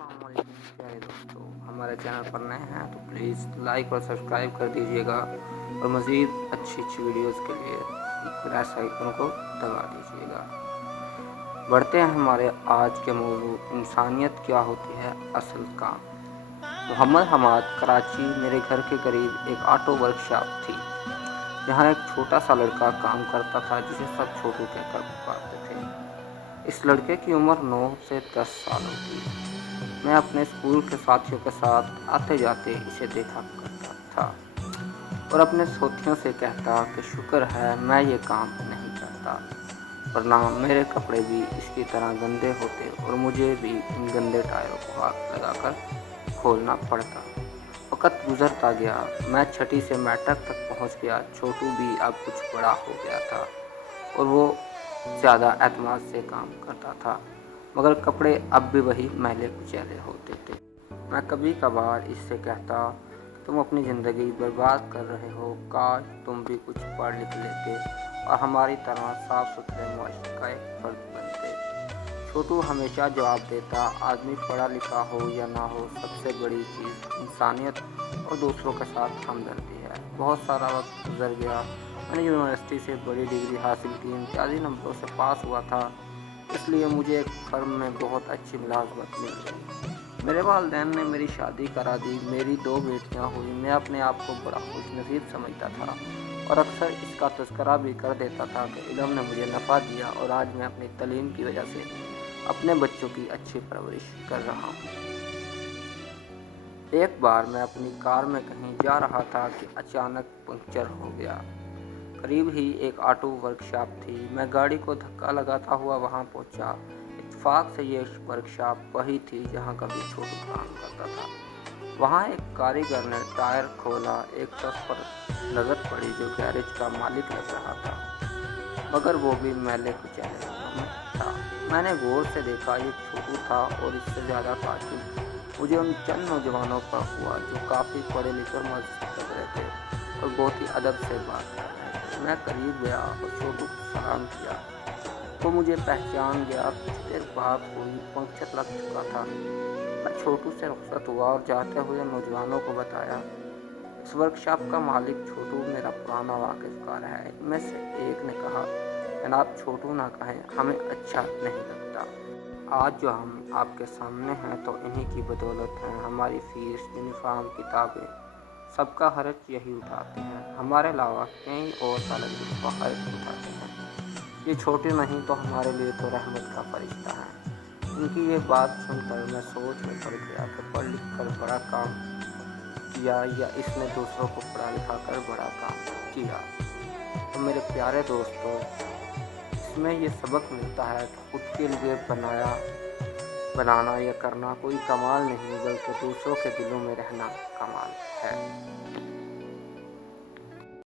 अस्सलाम वालेकुम प्यारे दोस्तों, हमारे चैनल पर नए हैं तो प्लीज़ लाइक और सब्सक्राइब कर दीजिएगा और मज़ीद अच्छी अच्छी वीडियोस के लिए बेल आइकन को दबा दीजिएगा। बढ़ते हैं हमारे आज के मौजू, इंसानियत क्या होती है असल काम। मोहम्मद हमाद कराची मेरे घर के करीब एक ऑटो वर्कशॉप थी जहाँ एक छोटा सा लड़का काम करता था जिसे सब छोटू कहकर पुकारते थे। इस लड़के की उम्र 9 से 10 सालों की। मैं अपने स्कूल के साथियों के साथ आते जाते इसे देखा करता था और अपने साथियों से कहता कि शुक्र है मैं ये काम नहीं करता, वरना मेरे कपड़े भी इसकी तरह गंदे होते और मुझे भी इन गंदे टायरों को हाथ लगाकर खोलना पड़ता। वक़्त गुजरता गया, मैं छठी से मैट्रिक तक पहुंच गया। छोटू भी अब कुछ बड़ा हो गया था और वो ज़्यादा एतमाद से काम करता था, मगर कपड़े अब भी वही मैले कुचैले होते थे। मैं कभी कभार इससे कहता, तुम अपनी ज़िंदगी बर्बाद कर रहे हो, काश तुम भी कुछ पढ़ लिख लेते और हमारी तरह साफ़ सुथरे मुआशरे का एक फ़र्द बनते। छोटू हमेशा जवाब देता, आदमी पढ़ा लिखा हो या ना हो, सबसे बड़ी चीज़ इंसानियत और दूसरों के साथ हमदर्दी है। बहुत सारा वक्त गुजर गया, मैंने यूनिवर्सिटी से बड़ी डिग्री हासिल की, इम्तियाजी नंबरों से पास हुआ था, इसलिए मुझे एक फर्म में बहुत अच्छी मुलाजमत मिल गई। मेरे वालिदैन ने मेरी शादी करा दी, मेरी 2 बेटियां हुई। मैं अपने आप को बड़ा खुशनसीब समझता था और अक्सर इसका तज़किरा भी कर देता था कि इल्म ने मुझे नफ़ा दिया और आज मैं अपनी तालीम की वजह से अपने बच्चों की अच्छी परवरिश कर रहा हूँ। एक बार मैं अपनी कार में कहीं जा रहा था कि अचानक पंक्चर हो गया। करीब ही एक ऑटो वर्कशॉप थी। मैं गाड़ी को धक्का लगाता हुआ वहां पहुंचा। इत्तेफाक से ये वर्कशॉप वही थी जहां कभी छोटू काम करता था। वहां एक कारीगर ने टायर खोला। एक शख्स पर नजर पड़ी जो गैरेज का मालिक लग रहा था, मगर वो भी मैले कुचैले में था। मैंने गौर से देखा, ये छोटू था और इससे ज़्यादा ताज्जुब मुझे उन चंद नौजवानों पर हुआ जो काफ़ी पढ़े लिखे और मजबूत लग रहे थे और बहुत ही अदब से बात कर रहे थे। मैं करीब गया और छोटू को सलाम किया। वो मुझे पहचान गया। कुछ देर बाद हुई, पंक्चर लग चुका था। मैं छोटू से रुखसत हुआ और जाते हुए नौजवानों को बताया, इस वर्कशॉप का मालिक छोटू मेरा पुराना वाकिफकार है। इनमें से एक ने कहा, जनाब छोटू ना कहें, हमें अच्छा नहीं लगता। आज जो हम आपके सामने हैं तो इन्हीं की बदौलत हैं। हमारी फीस, यूनिफॉर्म, किताबें, सबका खर्च यही उठाते हैं। हमारे अलावा कई और तालिब इल्म का खर्च उठाते हैं। ये छोटे नहीं तो हमारे लिए तो रहमत का फरिश्ता है। इनकी ये बात सुनकर मैं सोच में पड़ गया कि पढ़ लिख कर बड़ा काम किया या इसने दूसरों को पढ़ा लिखा कर बड़ा काम किया। तो मेरे प्यारे दोस्तों, इसमें ये सबक मिलता है कि खुद के लिए बनाना या करना कोई कमाल नहीं, बल्कि दूसरों के दिलों में रहना कमाल है।